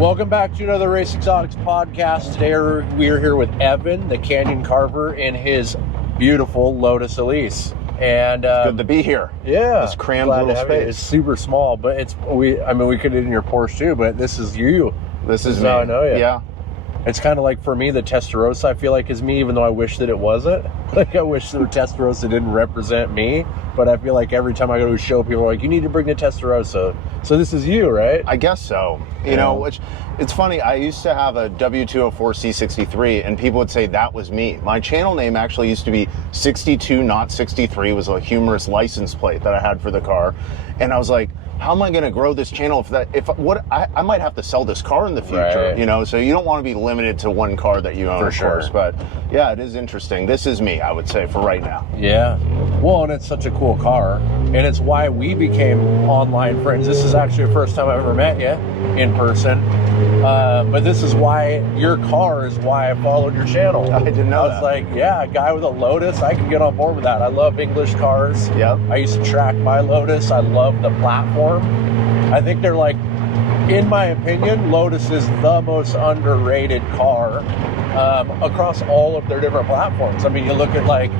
Welcome back to another Racexotics podcast. Today we are here with Evan, the Canyon Carver, in his beautiful Lotus Elise. And it's good to be here. Yeah, this crammed little space. It's super small, but we could do it in your Porsche too, but this is you. This is me. I know you. Yeah. It's kind of like, for me, the Testarossa, I feel like, is me, even though I wish that it wasn't. Like, I wish the Testarossa didn't represent me, but I feel like every time I go to a show, people are like, you need to bring the Testarossa. So this is you, right? I guess so. You know, which, it's funny, I used to have a W204 C63, and people would say that was me. My channel name actually used to be 62 not 63, was a humorous license plate that I had for the car. And I was like, how am I going to grow this channel I might have to sell this car in the future, right. You know, so you don't want to be limited to one car that you own, of course. But yeah, it is interesting. This is me, I would say, for right now. Yeah. Well, and it's such a cool car, and it's why we became online friends. This is actually the first time I've ever met you in person. But this is why your car is why I followed your channel. I didn't know that. I was like, yeah, a guy with a Lotus, I can get on board with that. I love English cars. Yep. I used to track my Lotus. I love the platform. I think they're like, in my opinion, Lotus is the most underrated car across all of their different platforms. I mean, you look at like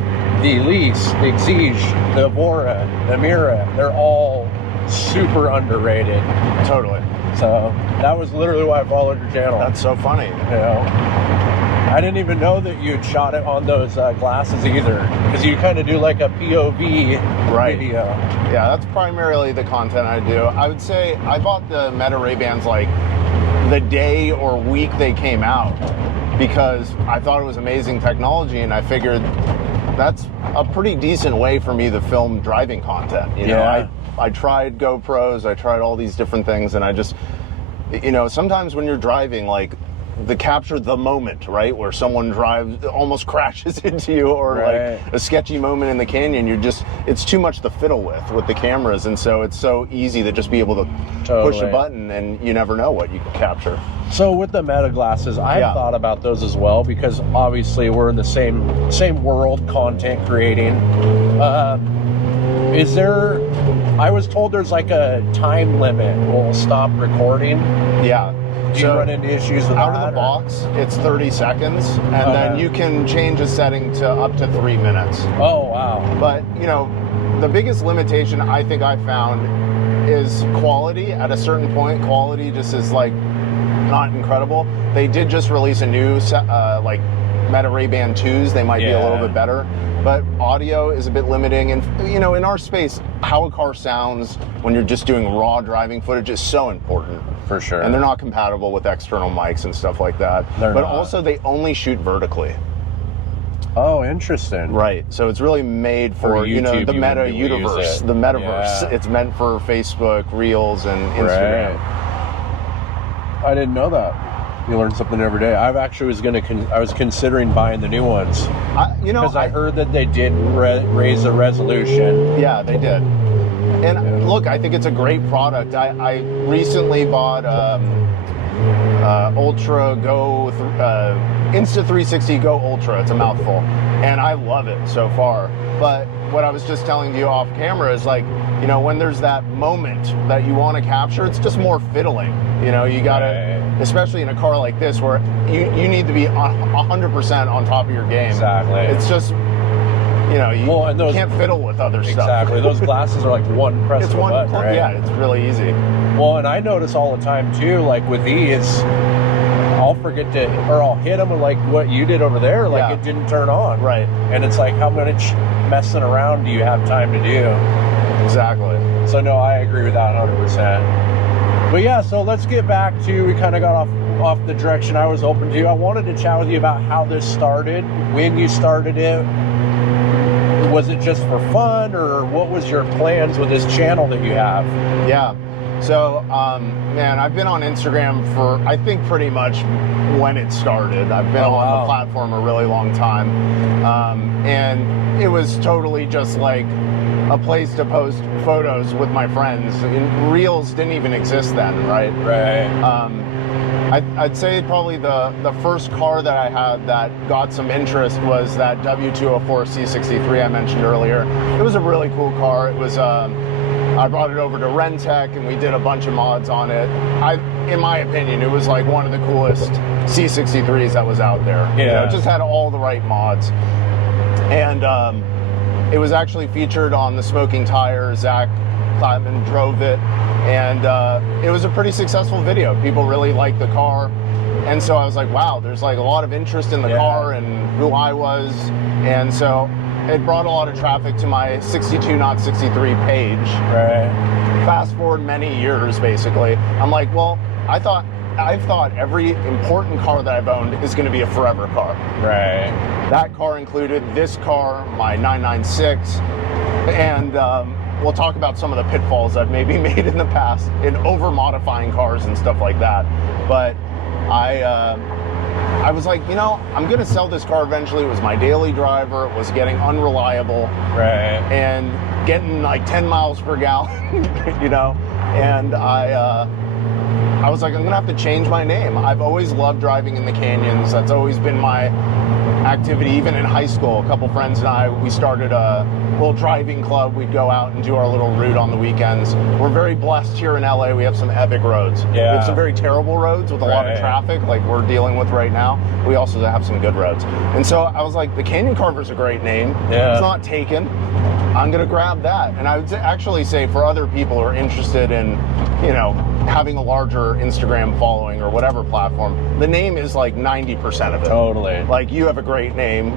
the Elise, the Exige, the Evora, the Mira, they're all super underrated. Totally. So that was literally why I followed your channel. That's so funny. You know, I didn't even know that you'd shot it on those glasses either, because you kind of do like a POV video. Yeah, that's primarily the content I do. I would say I bought the Meta Ray-Bans like the day or week they came out, because I thought it was amazing technology, and I figured that's a pretty decent way for me to film driving content. You know, I tried GoPros, I tried all these different things, and I just, you know, sometimes when you're driving, like, capture the moment, right, where someone almost crashes into you, or like a sketchy moment in the canyon, it's too much to fiddle with the cameras, and so it's so easy to just be able to push a button and you never know what you can capture. So with the Meta glasses, I've thought about those as well, because obviously we're in the same world, content creating. I was told there's like a time limit. We'll stop recording. Yeah. Do you run into issues with out of the box, it's 30 seconds, and then you can change a setting to up to 3 minutes. Oh, wow. But, you know, the biggest limitation I think I found is quality. At a certain point, quality just is like not incredible. They did just release a new like Meta Ray-Ban 2s. They might be a little bit better, but audio is a bit limiting. And, you know, in our space, how a car sounds when you're just doing raw driving footage is so important. For sure. And they're not compatible with external mics and stuff like that. But also, they only shoot vertically. Oh, interesting. Right. So it's really made for you know, the meta universe, the metaverse. Yeah. It's meant for Facebook, Reels, and Instagram. Right. I didn't know that. You learn something every day. I was considering buying the new ones. Because I heard that they did raise the resolution. Yeah, they did. And look, I think it's a great product. I recently bought Ultra Go Insta360 Go Ultra. It's a mouthful, and I love it so far. But what I was just telling you off camera is, like, you know, when there's that moment that you want to capture, it's just more fiddling. You know, you gotta, especially in a car like this where you need to be 100% on top of your game. Exactly. It's just, you know, you can't fiddle with other stuff. Exactly. Those glasses are like one press of a button, right? Yeah, it's really easy. Well, and I notice all the time too, like with these, I'll forget to, or I'll hit them with like what you did over there, like it didn't turn on. Right. And it's like, how much messing around do you have time to do? Exactly. So no, I agree with that 100%. But yeah, so let's get back to, we kind of got off the direction I was hoping to. I wanted to chat with you about how this started, when you started it. Was it just for fun, or what was your plans with this channel that you have? Yeah. So, man, I've been on Instagram for, I think, pretty much when it started. I've been on the platform a really long time. And it was totally just like a place to post photos with my friends. And Reels didn't even exist then, right? Right. I'd say probably the first car that I had that got some interest was that W204 C63 I mentioned earlier. It was a really cool car. It was I brought it over to Rentec and we did a bunch of mods on it. In my opinion, it was like one of the coolest C63s that was out there. Yeah. You know, it just had all the right mods. And it was actually featured on the Smoking Tire. Zach Clapman drove it. And it was a pretty successful video. People really liked the car. And so I was like, wow, there's like a lot of interest in the car and who I was. And so it brought a lot of traffic to my 62 not 63 page. Right. Fast forward many years, basically. I'm like, well, I've thought every important car that I've owned is going to be a forever car. Right. That car included this car, my 996, and we'll talk about some of the pitfalls I've maybe made in the past in over-modifying cars and stuff like that. But I was like, you know, I'm going to sell this car eventually. It was my daily driver. It was getting unreliable. Right. And getting like 10 miles per gallon, you know? And I was like, I'm going to have to change my name. I've always loved driving in the canyons. That's always been my activity, even in high school. A couple friends and I, we started a little driving club. We'd go out and do our little route on the weekends. We're very blessed here in LA. We have some epic roads. Yeah. We have some very terrible roads with a lot of traffic like we're dealing with right now. We also have some good roads. And so I was like, the Canyon Carver's a great name. Yeah. It's not taken. I'm going to grab that. And I would actually say for other people who are interested in, you know, having a larger Instagram following or whatever platform, the name is like 90% of it. Totally. Like, you have a great name.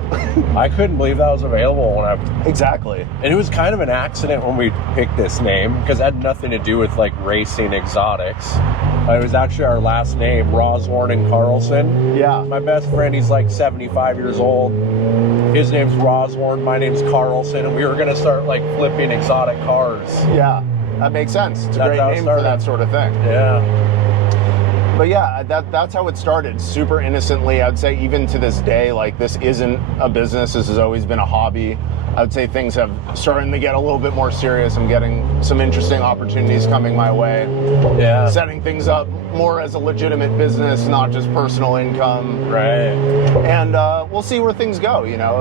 I couldn't believe that was available when I... Exactly. And it was kind of an accident when we picked this name, because it had nothing to do with like racing exotics. It was actually our last name, Rosworn and Carlson. Yeah. My best friend, he's like 75 years old. His name's Rosworn, my name's Carlson, and we were gonna start like flipping exotic cars. Yeah, that makes sense. It's a great name for that sort of thing. Yeah. But yeah, that's how it started. Super innocently. I'd say even to this day, like, this isn't a business. This has always been a hobby. I'd say things have starting to get a little bit more serious. I'm getting some interesting opportunities coming my way. Yeah. Setting things up more as a legitimate business, not just personal income. Right. And we'll see where things go, you know.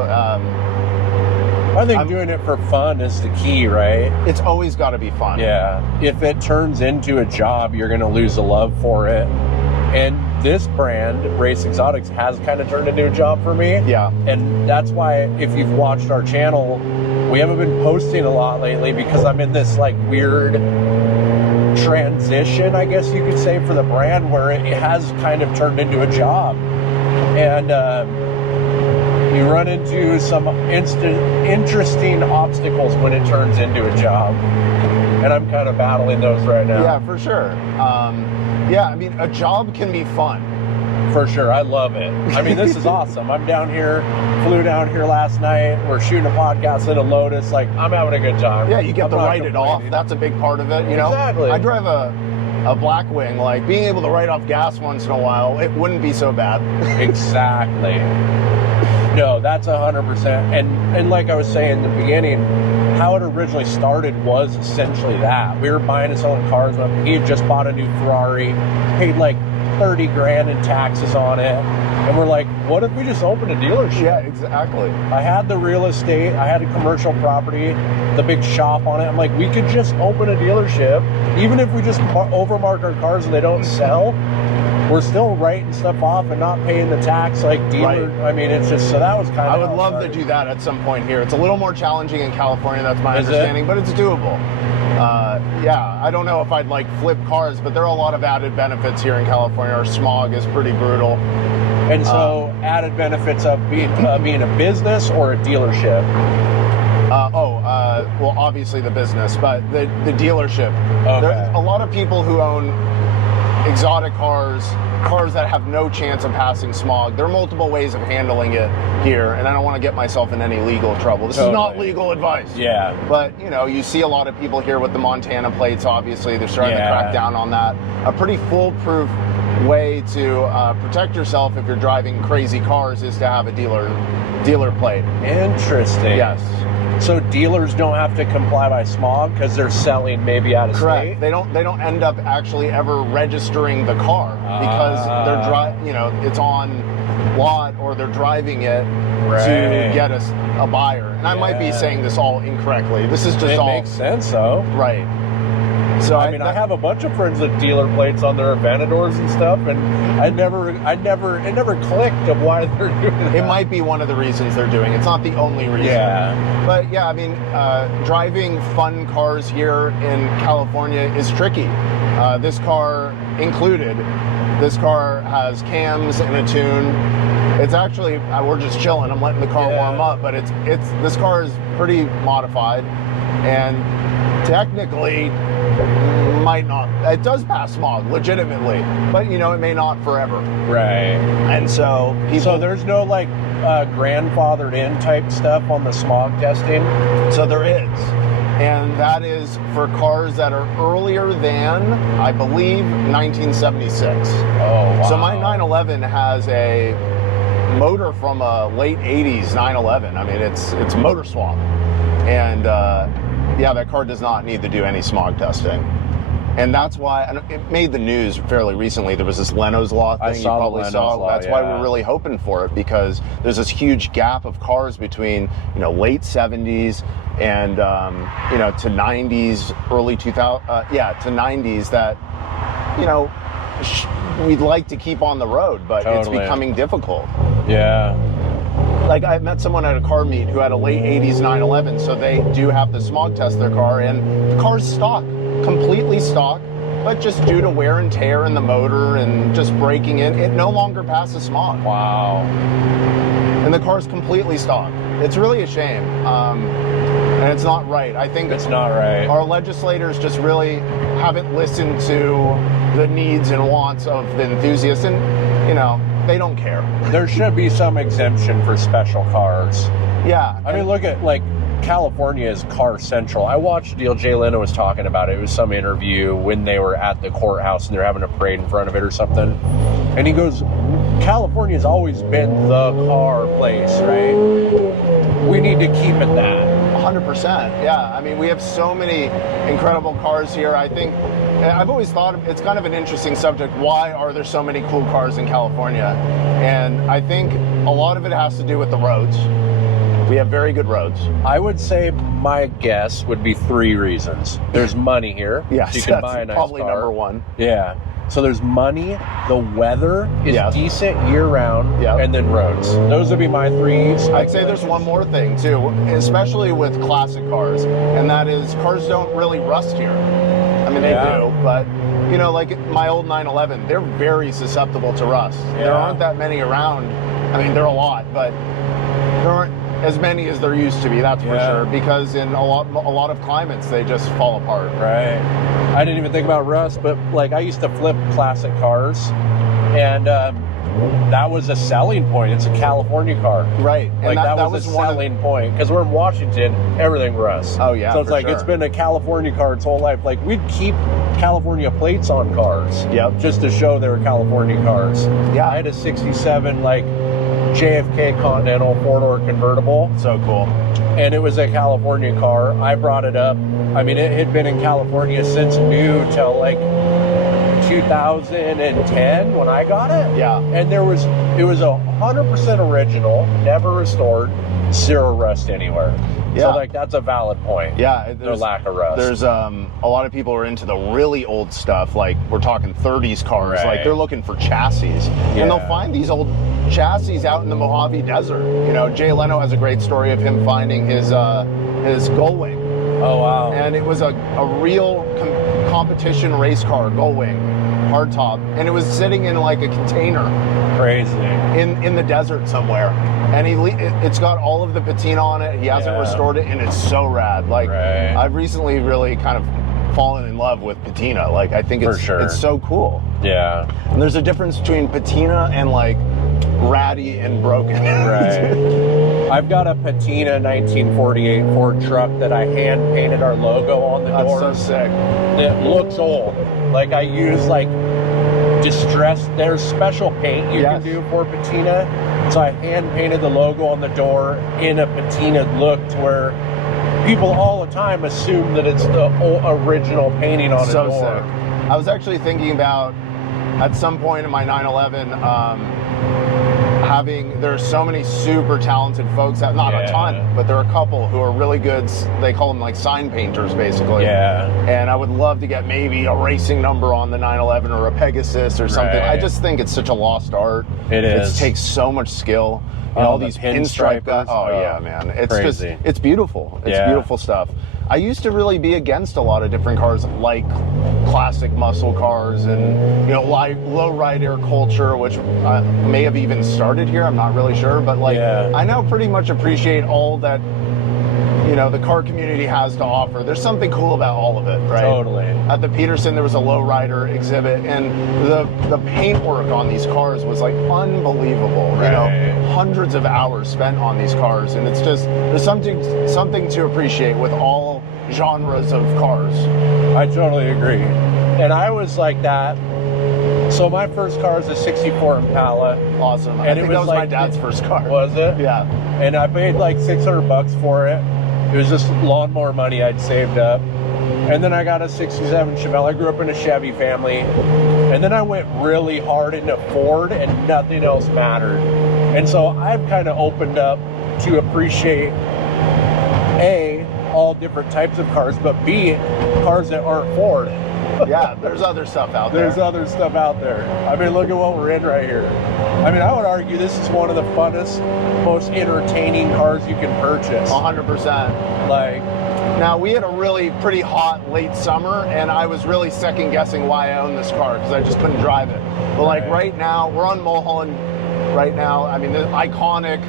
I think doing it for fun is the key, right? It's always got to be fun. Yeah. If it turns into a job, you're going to lose a love for it. And this brand, Racexotics, has kind of turned into a job for me. Yeah. And that's why, if you've watched our channel, we haven't been posting a lot lately because I'm in this like weird transition, I guess you could say, for the brand, where it has kind of turned into a job. And you run into some interesting obstacles when it turns into a job. And I'm kind of battling those right now. Yeah, for sure. Yeah, I mean, a job can be fun. For sure, I love it. I mean, this is awesome. I'm down here, flew down here last night. We're shooting a podcast in a Lotus. Like, I'm having a good time. Yeah, you get to write it off. complaining. That's a big part of it, you know? Exactly. I drive a Blackwing. Like, being able to write off gas once in a while, it wouldn't be so bad. Exactly. No, that's 100%. And like I was saying in the beginning, how it originally started was essentially that. We were buying and selling cars. He had just bought a new Ferrari, paid like 30 grand in taxes on it. And we're like, what if we just opened a dealership? Yeah, exactly. I had the real estate, I had a commercial property, the big shop on it. I'm like, we could just open a dealership. Even if we just overmark our cars and they don't sell, we're still writing stuff off and not paying the tax like dealer. Right. I mean, it's just, so that was kind of... I would love to do that at some point here. It's a little more challenging in California, that's my understanding, but it's doable. Yeah, I don't know if I'd like flip cars, but there are a lot of added benefits here in California. Our smog is pretty brutal. And so added benefits of being a business or a dealership? Well, obviously the business, but the dealership. Okay. There's a lot of people who own exotic cars that have no chance of passing smog. There are multiple ways of handling it here, and I don't want to get myself in any legal trouble. This is not legal advice. Yeah. But, you know, you see a lot of people here with the Montana plates, obviously. They're starting to crack down on that. A pretty foolproof way to protect yourself if you're driving crazy cars is to have a dealer plate. Interesting. Yes. So dealers don't have to comply by smog because they're selling maybe out of state? Correct. They don't end up actually ever registering the car because they're it's on lot or they're driving it to get a buyer. And I might be saying this all incorrectly. This is just makes sense though. Right. So I mean, I have a bunch of friends with dealer plates on their Aventadors and stuff, and it never clicked of why they're doing that. It might be one of the reasons they're doing it. It's not the only reason. Yeah. But yeah, I mean, driving fun cars here in California is tricky. This car included. This car has cams and a tune. It's actually, we're just chilling. I'm letting the car warm up, but this car is pretty modified, and technically might not. It does pass smog legitimately, but you know, it may not forever. Right. And so So there's no like grandfathered in type stuff on the smog testing. So there is. And that is for cars that are earlier than, I believe, 1976. Oh, wow. So my 911 has a motor from a late 80s 911. I mean, it's motor swap. And yeah, that car does not need to do any smog testing. And that's why, and it made the news fairly recently. There was this Leno's Law thing you probably saw. That's why we're really hoping for it, because there's this huge gap of cars between, you know, late 70s and, you know, to 90s, early 2000, to 90s that, you know, we'd like to keep on the road, but it's becoming difficult. Yeah. Like, I met someone at a car meet who had a late 80s 911, so they do have to smog test their car, and the car's stock. Completely stock, but just due to wear and tear in the motor and just breaking in, it no longer passes smog. Wow. And the car's completely stock. It's really a shame. And it's not right. I think it's not right. Our legislators just really haven't listened to the needs and wants of the enthusiasts, and, you know, they don't care. There should be some exemption for special cars. Yeah. I mean, look at, like, California is car central. I watched a deal, Jay Leno was talking about it. It was some interview when they were at the courthouse and they're having a parade in front of it or something. And he goes, California's always been the car place, right? We need to keep it that. 100%. Yeah. I mean, we have so many incredible cars here. I think, I've always thought it's kind of an interesting subject. Why are there so many cool cars in California? And I think a lot of it has to do with the roads. We have very good roads. I would say my guess would be 3 reasons. There's money here. Yes, so you can buy a nice probably car. number one. Yeah. So there's money, the weather is decent year-round, and then roads. Those would be my 3 I'd say there's one more thing, too, especially with classic cars, and that is cars don't really rust here. I mean, they do, but, you know, like my old 911, they're very susceptible to rust. Yeah. There aren't that many around. I mean, there are a lot, but there aren't as many as there used to be, that's for sure, because in a lot of climates they just fall apart. Right. I didn't even think about rust, but like I used to flip classic cars, and that was a selling point. It's a California car, right? Like and that was a selling point, because we're in Washington, everything rusts. Oh yeah. So it's like it's been a California car its whole life. Like we'd keep California plates on cars, just to show they were California cars. Yeah. I had a '67 like JFK Continental 4-door convertible. So cool. And it was a California car. I brought it up. I mean, it had been in California since new till like 2010 when I got it. Yeah. And it was 100% original, never restored, 0 rust anywhere. Yeah. So like that's a valid point. Yeah. The lack of rust. There's a lot of people are into the really old stuff. Like we're talking 30s cars. Right. Like they're looking for chassis, and they'll find these old chassis out in the Mojave Desert. You know, Jay Leno has a great story of him finding his Gullwing. Oh wow! And it was a real competition race car, Gullwing, hardtop, and it was sitting in like a container. Crazy. In the desert somewhere, and it's got all of the patina on it. He hasn't restored it, and it's so rad. Like I've recently really kind of fallen in love with patina. Like I think it's so cool. Yeah. And there's a difference between patina and like ratty and broken. Right. I've got a Patina 1948 Ford truck that I hand painted our logo on the door. That's so sick. It looks old. Like I use like distressed. There's special paint you can do for patina. So I hand painted the logo on the door in a patina look to where people all the time assume that it's the original painting on a door. Sick. I was actually thinking about at some point in my 911 there's so many super talented folks out, not a ton, but there are a couple who are really good. They call them like sign painters, basically. Yeah. And I would love to get maybe a racing number on the 911 or a Pegasus or something. I just think it's such a lost art. It is. It takes so much skill. And all these pinstripe guys. Oh yeah, man. It's crazy. just, it's beautiful. It's beautiful stuff. I used to really be against a lot of different cars, like classic muscle cars and, you know, low ride air culture, which may have even started here. I'm not really sure, but like, I now pretty much appreciate all that, you know, the car community has to offer. There's something cool about all of it, right? Totally. At the Peterson, there was a lowrider exhibit, and the paintwork on these cars was like unbelievable. You know, hundreds of hours spent on these cars, and it's just, there's something to appreciate with all genres of cars. I totally agree. And I was like that. So my first car was a 64 Impala. Awesome. And I think that was like my dad's first car. Was it? Yeah. And I paid like $600 for it. It was just lawnmower money I'd saved up. And then I got a 67 Chevelle. I grew up in a Chevy family. And then I went really hard into Ford and nothing else mattered. And so I've kind of opened up to appreciate, A, all different types of cars, but B, cars that aren't Ford. Yeah, there's other stuff out there. There's other stuff out there. I mean, look at what we're in right here. I mean, I would argue this is one of the funnest, most entertaining cars you can purchase. 100%. Like, now we had a really pretty hot late summer, and I was really second guessing why I owned this car because I just couldn't drive it. But like right now, we're on Mulholland right now. I mean, the iconic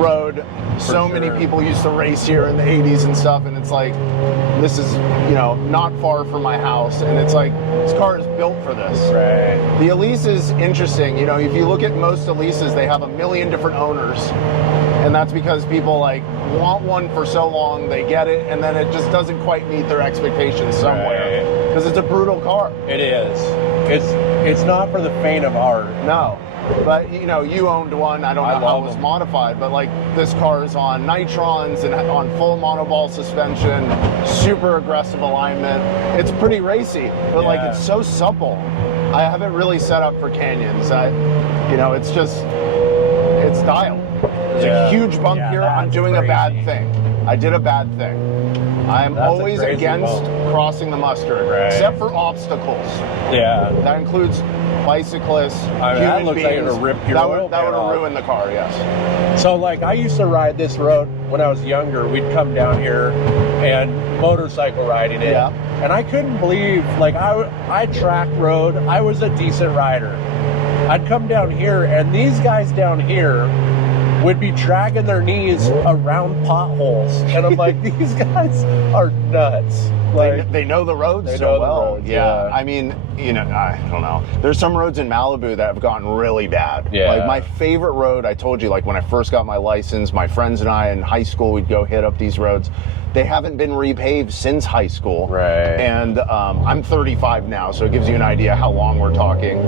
road. So many people used to race here in the 80s and stuff, and it's like, this is, you know, not far from my house, and it's like, this car is built for this. Right. The Elise is interesting. You know, if you look at most Elises, they have a million different owners, and that's because people like want one for so long, they get it, and then it just doesn't quite meet their expectations somewhere. Because it's a brutal car. It is. It's not for the faint of heart. No. But, you know, you owned one. I don't know how it was modified, but like this car is on nitrons and on full monoball suspension, super aggressive alignment. It's pretty racy, but like it's so supple. I haven't really set up for canyons. You know, it's just, it's dialed. There's a huge bump here. I'm doing a bad thing. I did a bad thing. I'm always against crossing the mustard, except for obstacles. Yeah. That includes bicyclists, that looks like it would rip your oil that would have ruined the car, yes. So like I used to ride this road when I was younger. We'd come down here and motorcycle riding it. Yeah. And I couldn't believe, like I track rode, I was a decent rider. I'd come down here and these guys down here would be dragging their knees around potholes. And I'm like, these guys are nuts. Like, they know the roads so well. Yeah. I mean, you know, I don't know. There's some roads in Malibu that have gotten really bad. Yeah. Like my favorite road, I told you, like when I first got my license, my friends and I in high school, we'd go hit up these roads. They haven't been repaved since high school. Right. And I'm 35 now, so it gives you an idea how long we're talking.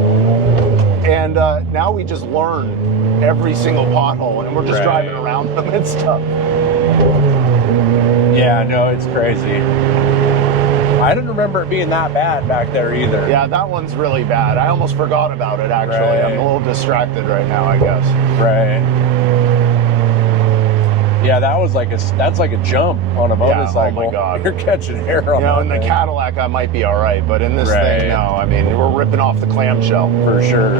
And now we just learn every single pothole, and we're just driving around them and stuff. Yeah, no, it's crazy. I didn't remember it being that bad back there either. Yeah, that one's really bad. I almost forgot about it, actually. I'm a little distracted right now, I guess. Right. Yeah, that's like a jump on a motorcycle. Oh my God. You're catching air on that. You know, in the Cadillac, I might be all right, but in this thing, no. I mean, we're ripping off the clamshell. For sure.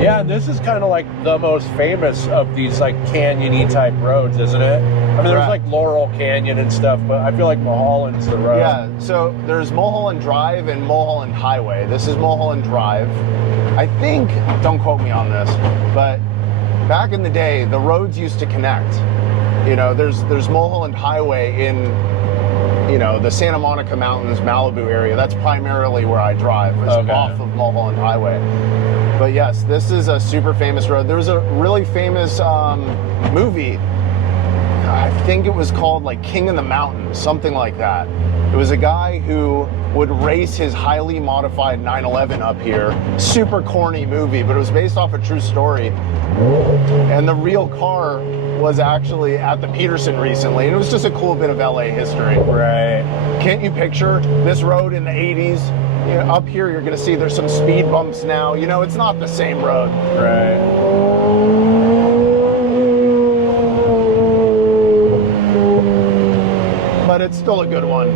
Yeah, and this is kind of like the most famous of these like canyon-y type roads, isn't it? I mean, there's like Laurel Canyon and stuff, but I feel like Mulholland's the road. Yeah, so there's Mulholland Drive and Mulholland Highway. This is Mulholland Drive. I think, don't quote me on this, but back in the day, the roads used to connect. You know, there's Mulholland Highway in, you know, the Santa Monica Mountains, Malibu area. That's primarily where I drive, is off of Mulholland Highway. But yes, this is a super famous road. There was a really famous movie. I think it was called like King of the Mountains, something like that. It was a guy who would race his highly modified 911 up here. Super corny movie, but it was based off a true story. And the real car was actually at the Peterson recently, and it was just a cool bit of LA history. Right. Can't you picture this road in the 80s? you know, up here you're going to see there's some speed bumps now. You know, it's not the same road. Right. But it's still a good one.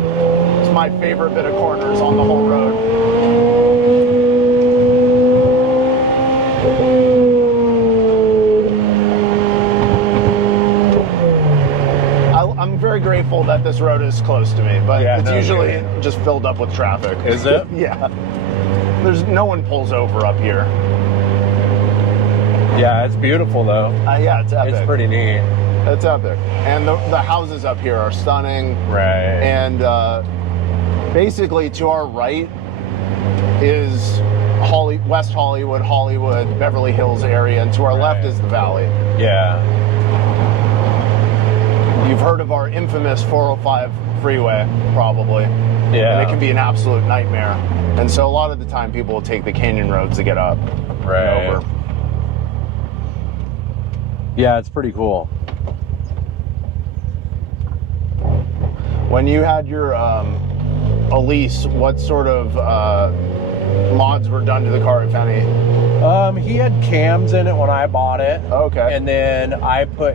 It's my favorite bit of corners on the whole road. I'm very grateful that this road is close to me, but it's usually just filled up with traffic. Is it? Yeah. There's no one pulls over up here. Yeah, it's beautiful though. Yeah, it's epic. It's pretty neat. It's epic. And the houses up here are stunning. Right. And basically to our right is West Hollywood, Beverly Hills area, and to our left is the valley. Yeah. You've heard of our infamous 405 freeway, probably. Yeah. And it can be an absolute nightmare. And so a lot of the time people will take the canyon roads to get up and over. Yeah, it's pretty cool. When you had your Elise, what sort of mods were done to the car, if any? He had cams in it when I bought it. Okay. And then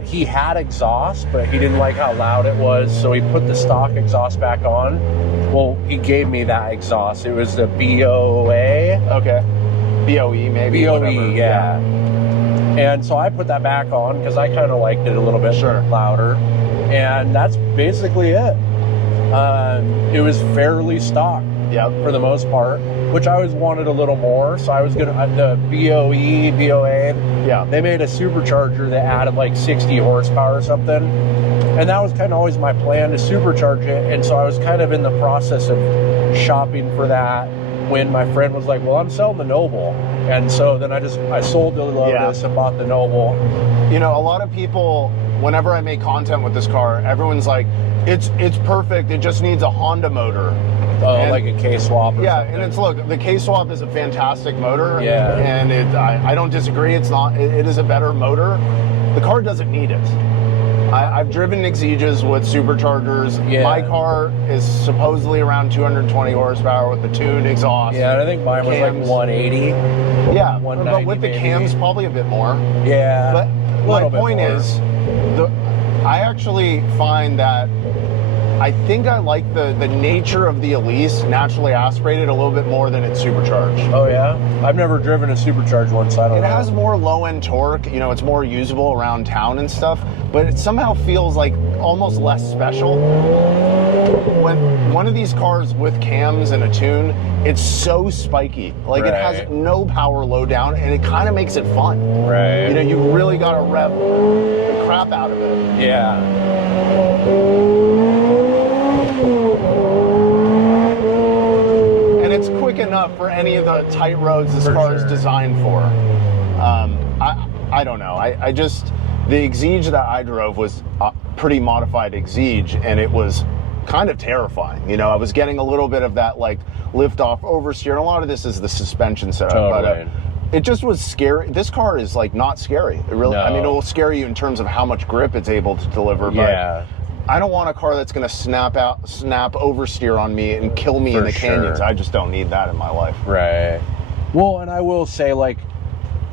he had exhaust, but he didn't like how loud it was, so he put the stock exhaust back on. Well, he gave me that exhaust. It was the BOA. Okay. BOE, maybe. BOE, whatever. yeah. And so I put that back on because I kind of liked it a little bit louder. And that's basically it. It was fairly stock. Yep. For the most part, which I always wanted a little more, so I was gonna the BOA. Yeah. They made a supercharger that added like 60 horsepower or something, and that was kind of always my plan to supercharge it. And so I was kind of in the process of shopping for that when my friend was like, "Well, I'm selling the Noble," and so then I sold the Lotus and bought the Noble. You know, a lot of people, whenever I make content with this car, everyone's like, "It's perfect. It just needs a Honda motor." Like a K-swap or something. And it's, look, the K-swap is a fantastic motor. Yeah. And I don't disagree. It is a better motor. The car doesn't need it. I've driven Exeges with superchargers. Yeah. My car is supposedly around 220 horsepower with the tuned exhaust. Yeah, and I think mine was cams. like 180. Yeah, 190 but with the maybe. cams, probably a bit more. Yeah. But my point more. is, I actually find that I think I like the nature of the Elise naturally aspirated a little bit more than it's supercharged. Oh yeah? I've never driven a supercharged one, so I don't know. It has more low-end torque, you know, it's more usable around town and stuff, but it somehow feels like almost less special. When one of these cars with cams and a tune, it's so spiky. Like it has no power low down, and it kind of makes it fun. Right. You know, you really got to rev the crap out of it. Yeah. And it's quick enough for any of the tight roads this car is designed for. I don't know. I just, the Exige that I drove was a pretty modified Exige, and it was kind of terrifying. You know, I was getting a little bit of that like lift off oversteer, and a lot of this is the suspension setup. Totally. But it just was scary. This car is like not scary. It really, I mean, it will scare you in terms of how much grip it's able to deliver. But I don't want a car that's going to snap oversteer on me and kill me in the canyons. I just don't need that in my life. Right. Well, and I will say, like,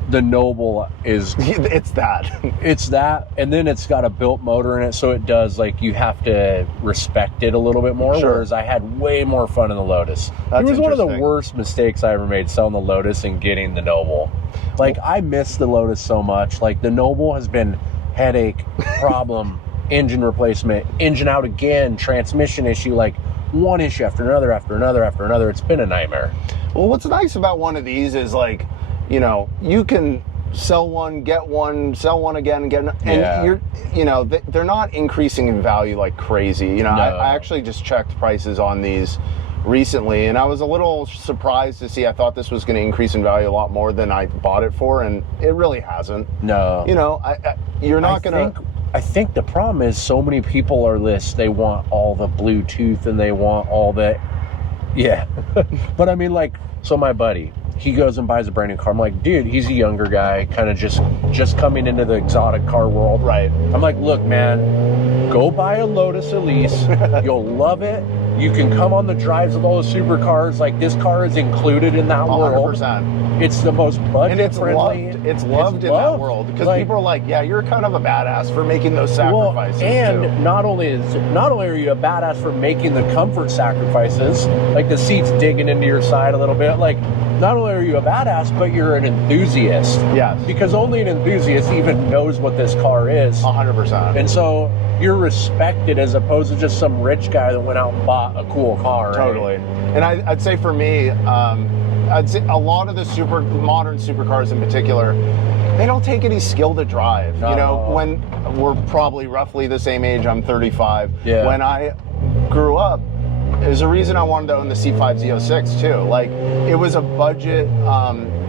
the Noble is... It's that. It's that, and then it's got a built motor in it, so it does, like, you have to respect it a little bit more, whereas I had way more fun in the Lotus. It was one of the worst mistakes I ever made, selling the Lotus and getting the Noble. Like, I miss the Lotus so much. Like, the Noble has been headache, problem, engine replacement, engine out again, transmission issue, like, one issue after another, after another, after another. It's been a nightmare. Well, what's nice about one of these is, like, you know, you can sell one, get one, sell one again, get another, and you're, you know, they're not increasing in value like crazy. You know, I actually just checked prices on these recently, and I was a little surprised to see. I thought this was going to increase in value a lot more than I bought it for, and it really hasn't. No. You know, you're not going to... I think the problem is so many people are they want all the Bluetooth and they want all the... Yeah. But I mean, like, so my buddy, he goes and buys a brand new car. I'm like, dude, he's a younger guy, kind of just coming into the exotic car world. Right. I'm like, look, man, go buy a Lotus Elise. You'll love it. You can come on the drives with all the supercars. Like, this car is included in that world. 100%. It's the most budget friendly. It's loved in that world because people are like, yeah, you're kind of a badass for making those sacrifices. And not only are you a badass for making the comfort sacrifices, like the seats digging into your side a little bit, like, not only are you a badass, but you're an enthusiast. Yes. Because only an enthusiast even knows what this car is. 100%. And so you're respected as opposed to just some rich guy that went out and bought a cool car. Right? Totally. And I'd say for me, I'd say a lot of the modern supercars in particular, they don't take any skill to drive. No. You know, when we're probably roughly the same age, I'm 35. Yeah. When I grew up, there's a reason I wanted to own the C5 Z06 too. Like, it was a budget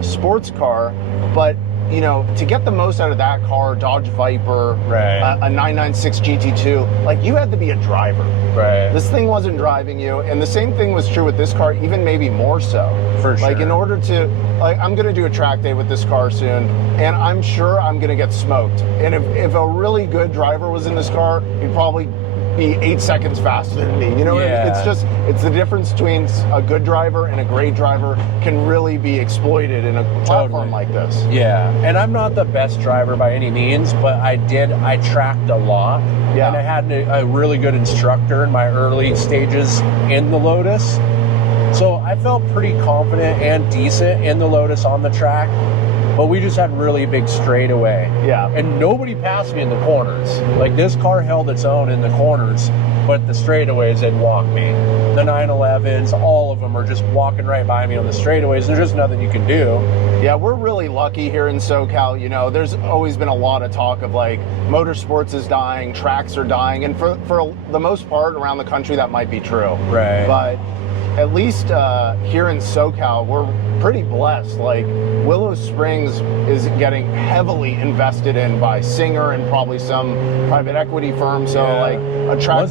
sports car, but you know, to get the most out of that car, Dodge Viper, a 996 GT2, like, you had to be a driver. Right. This thing wasn't driving you, and the same thing was true with this car, even maybe more so. For sure. Like, in order to, like, I'm gonna do a track day with this car soon, and I'm sure I'm gonna get smoked. And if a really good driver was in this car, he'd probably be 8 seconds faster than me. You know, it's the difference between a good driver and a great driver can really be exploited in a platform like this. Yeah, and I'm not the best driver by any means, but I tracked a lot. Yeah. And I had a really good instructor in my early stages in the Lotus. So I felt pretty confident and decent in the Lotus on the track. But we just had really big straightaway. Yeah. And nobody passed me in the corners. Like, this car held its own in the corners, but the straightaways, they'd walk me. The 911s, all of them are just walking right by me on the straightaways. There's just nothing you can do. Yeah, we're really lucky here in SoCal. You know, there's always been a lot of talk of, like, motorsports is dying, tracks are dying, and for the most part around the country that might be true. Right. But at least here in SoCal, we're pretty blessed. Like, Willow Springs is getting heavily invested in by Singer and probably some private equity firm. So like a track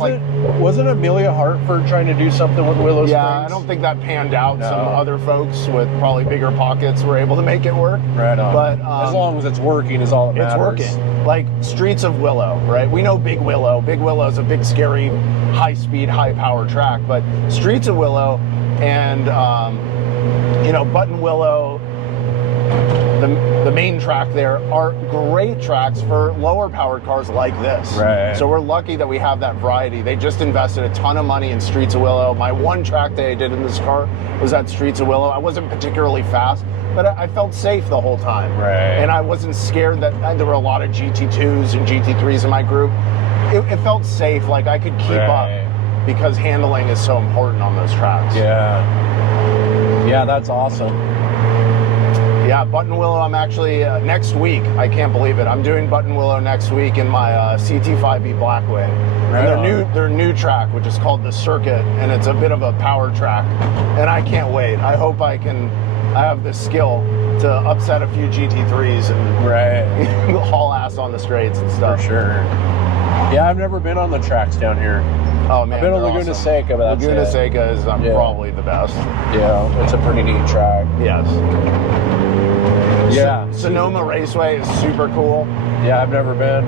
wasn't Amelia Hartford trying to do something with Willow Springs? Yeah, I don't think that panned out. No. Some other folks with probably bigger pockets were able to make it work. Right on. But as long as it's working is all that matters. It's working. Like Streets of Willow, right? We know Big Willow. Big Willow is a big, scary, high-speed, high-power track. But Streets of Willow and you know, Button Willow, the main track there, are great tracks for lower powered cars like this. Right. So we're lucky that we have that variety. They just invested a ton of money in Streets of Willow. My one track day I did in this car was at Streets of Willow. I wasn't particularly fast, but I felt safe the whole time. Right. And I wasn't scared that there were a lot of GT2s and GT3s in my group. It felt safe, like I could keep up, because handling is so important on those tracks. Yeah. Yeah, that's awesome. Yeah, Button Willow, I'm actually, next week, I can't believe it, I'm doing Button Willow next week in my CT5E Blackwing. Right and their new track, which is called the Circuit, and it's a bit of a power track. And I can't wait. I hope I have the skill to upset a few GT3s and haul ass on the straights and stuff. For sure. Yeah, I've never been on the tracks down here. Oh man, I've been on Laguna Seca, but that's Laguna Seca is probably the best. Yeah, it's a pretty neat track. Yes. Yeah. Sonoma Raceway is super cool. Yeah, I've never been.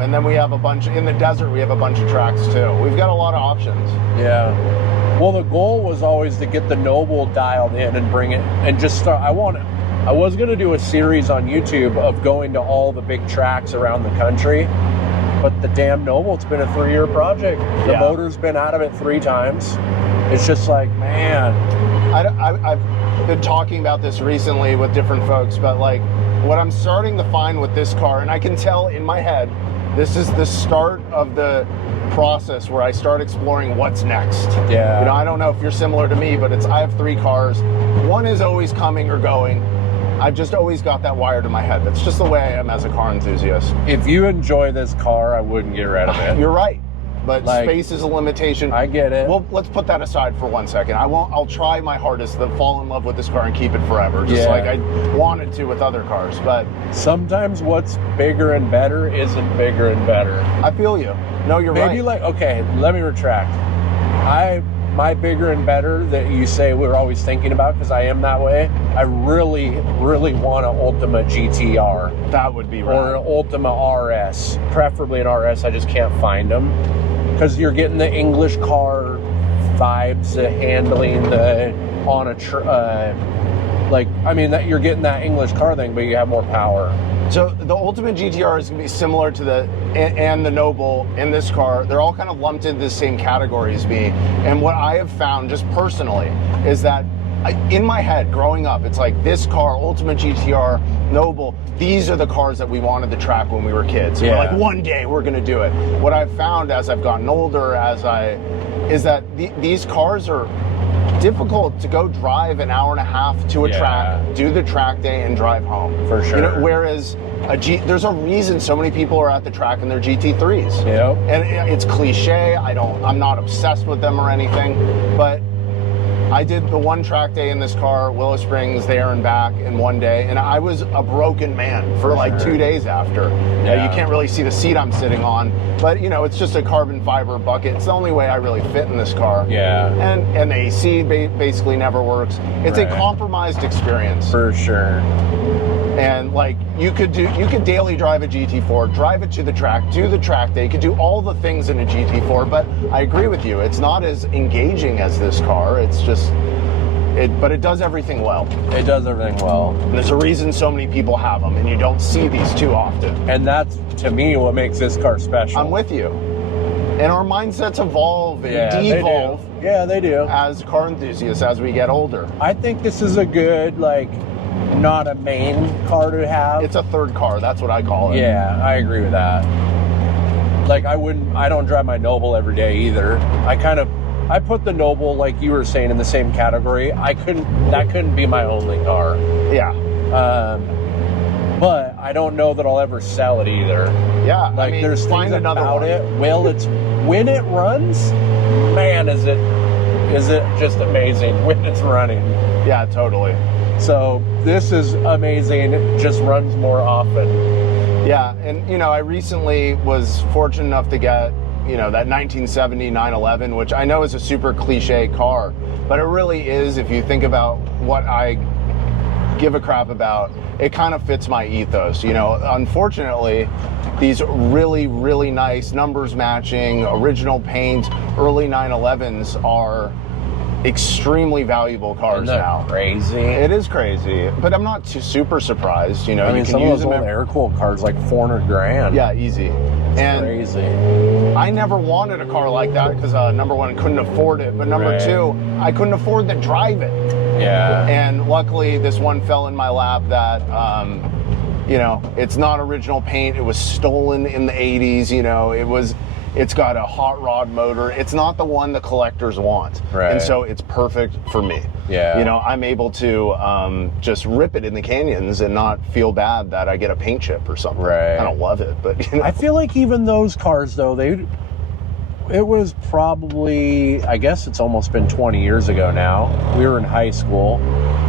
And then we have a bunch, in the desert, we have a bunch of tracks too. We've got a lot of options. Yeah. Well, the goal was always to get the Noble dialed in and bring it, and just start. I was going to do a series on YouTube of going to all the big tracks around the country, but the damn Noble, it's been a 3-year project. The motor's been out of it 3 times. It's just like, man. I've been talking about this recently with different folks, but like what I'm starting to find with this car, and I can tell in my head, this is the start of the process where I start exploring what's next. Yeah. You know, I don't know if you're similar to me, but I have 3 cars. One is always coming or going. I've just always got that wired in my head. That's just the way I am as a car enthusiast. If you enjoy this car, I wouldn't get rid of it. You're right. But space is a limitation. I get it. Well, let's put that aside for 1 second. I'll try my hardest to fall in love with this car and keep it forever, just like I wanted to with other cars. But sometimes what's bigger and better isn't bigger and better. I feel you. No, you're right. Maybe okay, let me retract. My bigger and better that you say we're always thinking about, because I am that way, I really, really want an Ultima GTR. That would be right. Or an Ultima RS. Preferably an RS, I just can't find them. Because you're getting the English car vibes of handling that you're getting that English car thing, but you have more power. So the Ultimate GTR is going to be similar to the Noble in this car. They're all kind of lumped into the same category as me. And what I have found just personally is that in my head growing up, it's like this car, Ultimate GTR, Noble, these are the cars that we wanted to track when we were kids. Yeah. We're like, one day we're going to do it. What I've found as I've gotten older, is that these cars are difficult to go drive an hour and a half to a track, do the track day, and drive home. For sure. Whereas there's a reason so many people are at the track in their GT3s. Yep. And it's cliche. I'm not obsessed with them or anything, but I did the one track day in this car, Willow Springs, there and back in one day, and I was a broken man for like 2 days after. Yeah. You can't really see the seat I'm sitting on, but it's just a carbon fiber bucket. It's the only way I really fit in this car. Yeah. And the AC basically never works. It's a compromised experience. For sure. And like you could daily drive a GT4, drive it to the track, do the track day. You could do all the things in a GT4, but I agree with you. It's not as engaging as this car. It's just but it does everything well. It does everything well. And there's a reason so many people have them, and you don't see these too often. And that's, to me, what makes this car special. I'm with you. And our mindsets evolve and devolve. Yeah, they do. As car enthusiasts, as we get older. I think this is a good, not a main car to have. It's a third car. That's what I call it. Yeah, I agree with that. I don't drive my Noble every day either. I put the Noble, like you were saying, in the same category. That couldn't be my only car. Yeah. But I don't know that I'll ever sell it either. Yeah. There's things another about one. it. When it runs, man, is it just amazing when it's running. Yeah, totally. So this is amazing. It just runs more often. Yeah, and I recently was fortunate enough to get that 1970 911, which I know is a super cliche car, but it really is. If you think about what I give a crap about, it kind of fits my ethos. Unfortunately, these really, really nice numbers matching, original paint, early 911s are extremely valuable cars now. Crazy. It is crazy, but I'm not super surprised. You can some use of those them old air-cooled cars, like $400,000. Yeah, easy. It's crazy. I never wanted a car like that because number one, I couldn't afford it, but number two, I couldn't afford to drive it. Yeah. And luckily, this one fell in my lap that, it's not original paint. It was stolen in the 80s. It's got a hot rod motor. It's not the one the collectors want. Right. And so it's perfect for me. Yeah. I'm able to just rip it in the canyons and not feel bad that I get a paint chip or something. Right. I don't love it, but I feel like even those cars, though, it was probably, I guess it's almost been 20 years ago now. We were in high school.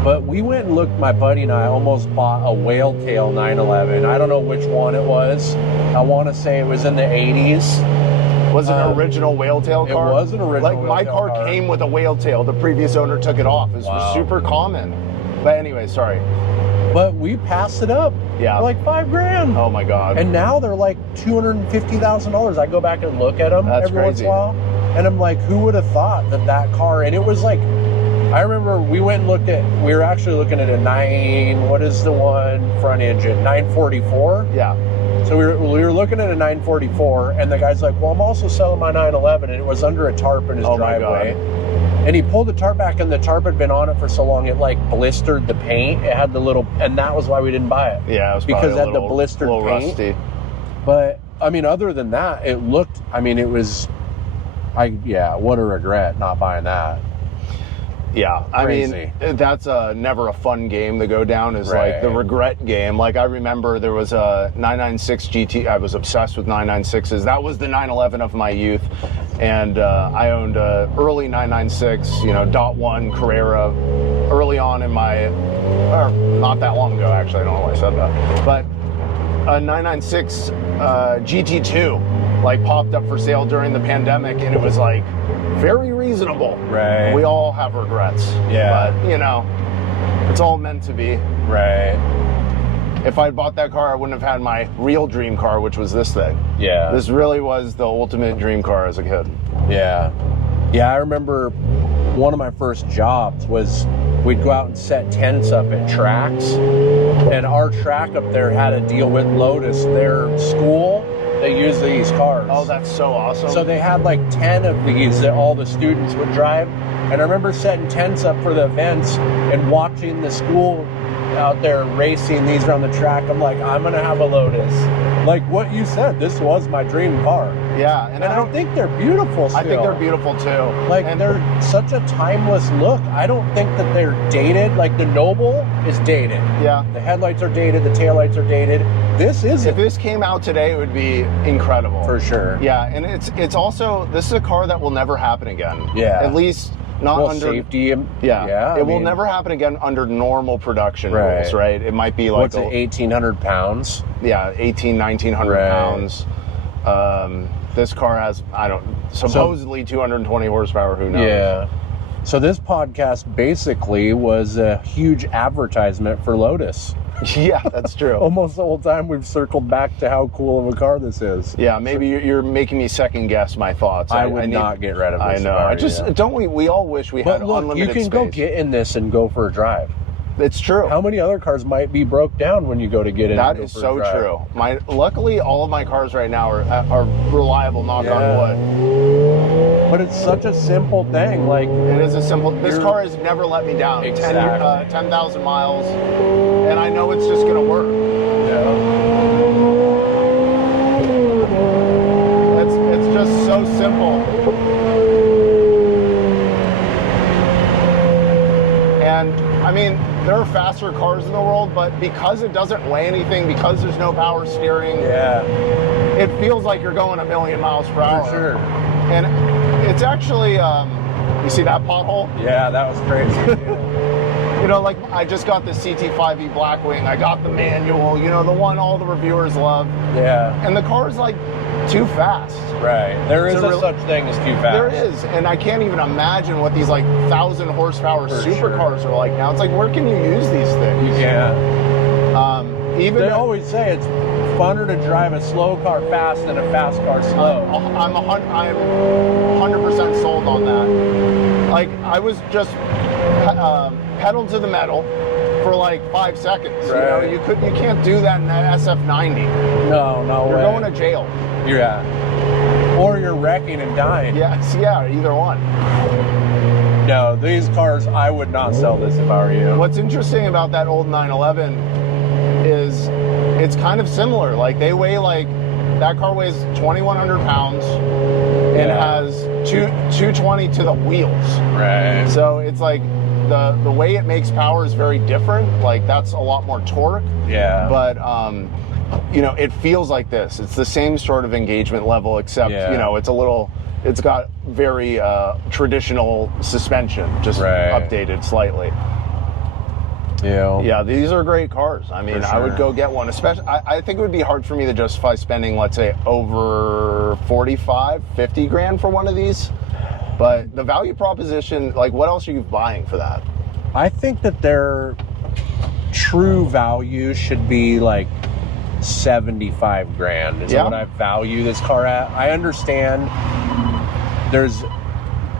But we went and looked, my buddy and I almost bought a whale tail 911. I don't know which one it was. I want to say it was in the 80s. Was it an original whale tail car? It was an original my car came with a whale tail. The previous owner took it off. It was super common. But anyway, sorry. But we passed it up. Yeah. For like $5,000. Oh my God. And now they're like $250,000. I go back and look at them every once in a while. And I'm like, who would have thought that car? And it was like, I remember we went and we were actually looking at what is the one front engine? 944? Yeah. So we were looking at a 944, and the guy's like, well, I'm also selling my 911, and it was under a tarp in his driveway. And he pulled the tarp back, and the tarp had been on it for so long, it like blistered the paint. It had and that was why we didn't buy it. Yeah, it was because it had the blistered paint. Rusty. But, other than that, it looked, it was, what a regret not buying that. Yeah, Crazy. That's never a fun game to go down, is like the regret game. Like, I remember there was a 996 GT. I was obsessed with 996s. That was the 911 of my youth. And I owned a early 996, .1 Carrera early on in or not that long ago, actually. I don't know why I said that. But a 996 GT2 popped up for sale during the pandemic, and it was very reasonable. Right. We all have regrets. Yeah. But, it's all meant to be. Right. If I'd bought that car, I wouldn't have had my real dream car, which was this thing. Yeah. This really was the ultimate dream car as a kid. Yeah. Yeah, I remember one of my first jobs was we'd go out and set tents up at tracks, and our track up there had a deal with Lotus. Their school, they use these cars. Oh, that's so awesome. So they had like 10 of these that all the students would drive. And I remember setting tents up for the events and watching the school out there racing these around the track. I'm like, I'm going to have a Lotus. Like what you said, this was my dream car. Yeah. And I don't think they're beautiful still. I think they're beautiful too. Like, and they're such a timeless look. I don't think that they're dated. Like the Noble is dated. Yeah. The headlights are dated. The taillights are dated. This isn't. If this came out today, it would be incredible. For sure. Yeah. And it's also, this is a car that will never happen again. Yeah. At least not under safety. Yeah. It will never happen again under normal production rules, right? It might be like what's it, 1,800 pounds? Yeah, 1,900 pounds. This car has, supposedly 220 horsepower, who knows? Yeah. So this podcast basically was a huge advertisement for Lotus. Yeah, that's true. Almost the whole time we've circled back to how cool of a car this is. Yeah, maybe you're making me second guess my thoughts. I would not get rid of this. I know. Don't we all wish we had unlimited you can space. go get in this and go for a drive. It's true. How many other cars might be broke down when you go to get in? That is so true. Luckily, all of my cars right now are reliable, knock on wood. But it's such a simple thing. Like, it is a simple. This car has never let me down. Exactly. 10,000 miles, and I know it's just gonna work. It's just so simple. And I mean, there are faster cars in the world, but because it doesn't weigh anything, because there's no power steering, it feels like you're going 1,000,000 miles per hour. For sure. And it's actually, you see that pothole? Yeah, that was crazy. You know, like I just got the CT5E Blackwing. I got the manual, you know, the one all the reviewers love. Yeah. And the car is like too fast. Right. There is such thing as too fast. There is. And I can't even imagine what these like 1,000 horsepower supercars are like now. It's like, where can you use these things? You can't. They always say it's funner to drive a slow car fast than a fast car slow. I'm 100% sold on that. Like, I was just pedal to the metal for like 5 seconds. Right. You know, you can't do that in that SF90. No You're way. going to jail. Yeah. Or you're wrecking and dying. Yes, yeah, either one. No, these cars, I would not sell this if I were you. What's interesting about that old 911 is it's kind of similar. Like, they weigh like, that car weighs 2,100 pounds and has 220 to the wheels. Right. So it's like the way it makes power is very different. Like, that's a lot more torque. Yeah. But you know, it feels like this. It's the same sort of engagement level, except you know, it's got very traditional suspension, just updated slightly. Yeah, these are great cars. I mean, I would go get one. Especially, I think it would be hard for me to justify spending, let's say, over 45, 50 grand for one of these. But the value proposition, like, what else are you buying for that? I think that their true value should be like 75 grand is what I value this car at. I understand there's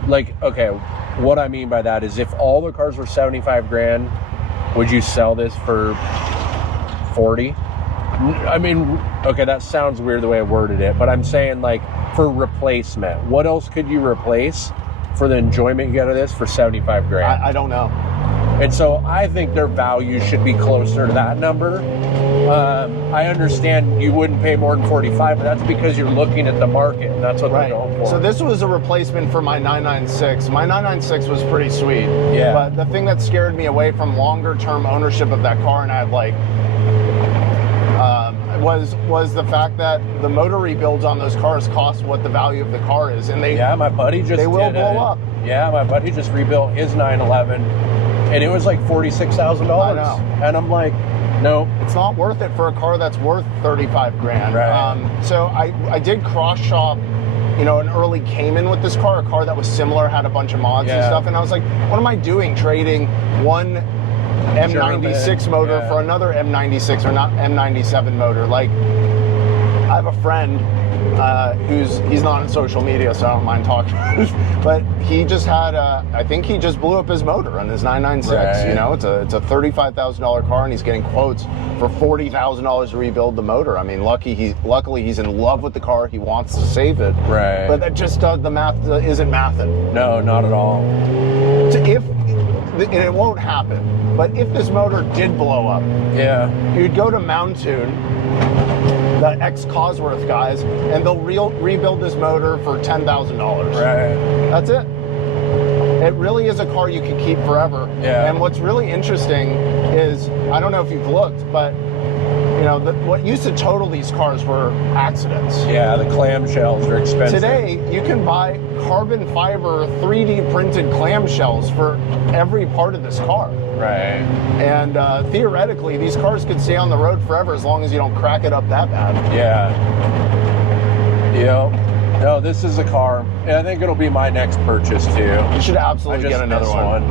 like, okay, what I mean by that is if all the cars were 75 grand, would you sell this for 40? I mean, okay, that sounds weird the way I worded it, but I'm saying like for replacement, what else could you replace for the enjoyment you get of this for 75 grand? I don't know. And so I think their value should be closer to that number. I understand you wouldn't pay more than 45, but that's because you're looking at the market, and that's what they're going for. So this was a replacement for my 996. My 996 was pretty sweet. Yeah. But the thing that scared me away from longer-term ownership of that car, and I had like, was the fact that the motor rebuilds on those cars cost what the value of the car is, and my buddy just they will blow up. Yeah, my buddy just rebuilt his 911, and it was like $46,000. I know. And I'm like, nope. It's not worth it for a car that's worth 35 grand. Right. So I did cross shop, you know, an early Cayman with this car, a car that was similar, had a bunch of mods and stuff, and I was like, what am I doing trading one M96 motor for another M96 or not M97 motor? Like, I have a friend he's not on social media, so I don't mind talking about it, but he just had I think he just blew up his motor on his 996. Right. You know, it's a $35,000 car, and he's getting quotes for $40,000 to rebuild the motor. I mean, luckily he's in love with the car. He wants to save it. Right. But that just the math isn't mathing. No, not at all. And it won't happen, but if this motor did blow up, Yeah. you'd go to Mountoon, the ex-Cosworth guys, and they'll rebuild this motor for $10,000. Right. That's it. It really is a car you can keep forever. Yeah. And what's really interesting is, I don't know if you've looked, but you know, what used to total these cars were accidents. Yeah, the clamshells are expensive. Today, you can buy carbon fiber 3D printed clamshells for every part of this car. Right. And theoretically, these cars could stay on the road forever as long as you don't crack it up that bad. Yeah. Yep. No, this is a car, and I think it'll be my next purchase too. You should absolutely get another one.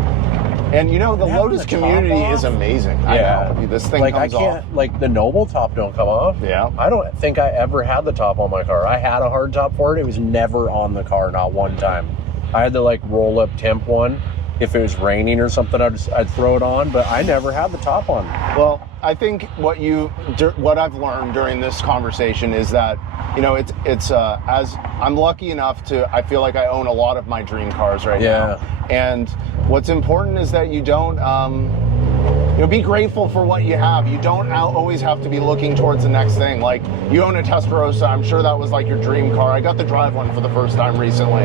And you know, the Lotus community is amazing. Yeah. I know. This thing like comes I can't, off. like the Noble top don't come off. Yeah. I don't think I ever had the top on my car. I had a hard top for it. It was never on the car, not one time. I had the like roll up temp one. If it was raining or something, I'd throw it on, but I never had the top on. Well, I think what I've learned during this conversation is that, you know, it's as I'm lucky enough to, I feel like I own a lot of my dream cars right now. And what's important is that you don't, you know, be grateful for what you have. You don't always have to be looking towards the next thing. Like, you own a Testarossa. I'm sure that was like your dream car. I got to drive one for the first time recently.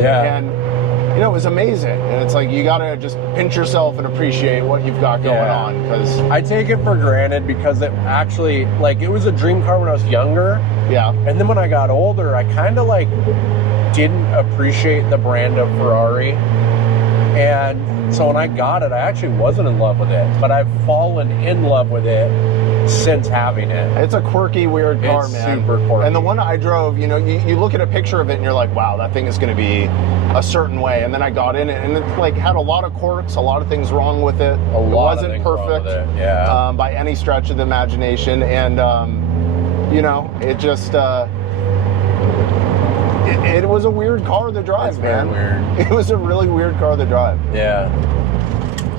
Yeah. And, you know, it was amazing. And it's like, you got to just pinch yourself and appreciate what you've got going on. Because I take it for granted because it actually, like, it was a dream car when I was younger. Yeah. And then when I got older, I kind of like didn't appreciate the brand of Ferrari. And so when I got it, I actually wasn't in love with it, but I've fallen in love with it since having it. It's a quirky, weird car, It's man. super quirky. And the one I drove, you know, you look at a picture of it and you're like, wow, that thing is going to be a certain way. And then I got in it, and it like had a lot of quirks, a lot of things wrong with it. A lot it of wasn't things wrong with perfect, it. Yeah. by any stretch of the imagination. And you know, it just it was a weird car to drive, It's man. very weird. It was a really weird car to drive. Yeah.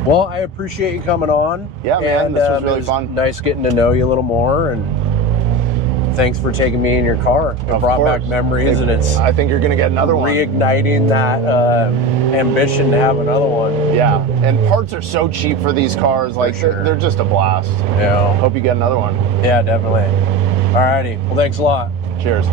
Well, I appreciate you coming on. Yeah, man, and, this was really it was fun. Nice getting to know you a little more, and thanks for taking me in your car. It Of brought course. back memories, and it's I think you're going to get another one. reigniting that ambition to have another one. Yeah, and parts are so cheap for these cars. Like, sure. they're just a blast. Yeah. Hope you get another one. Yeah, definitely. Alrighty. Well, thanks a lot. Cheers.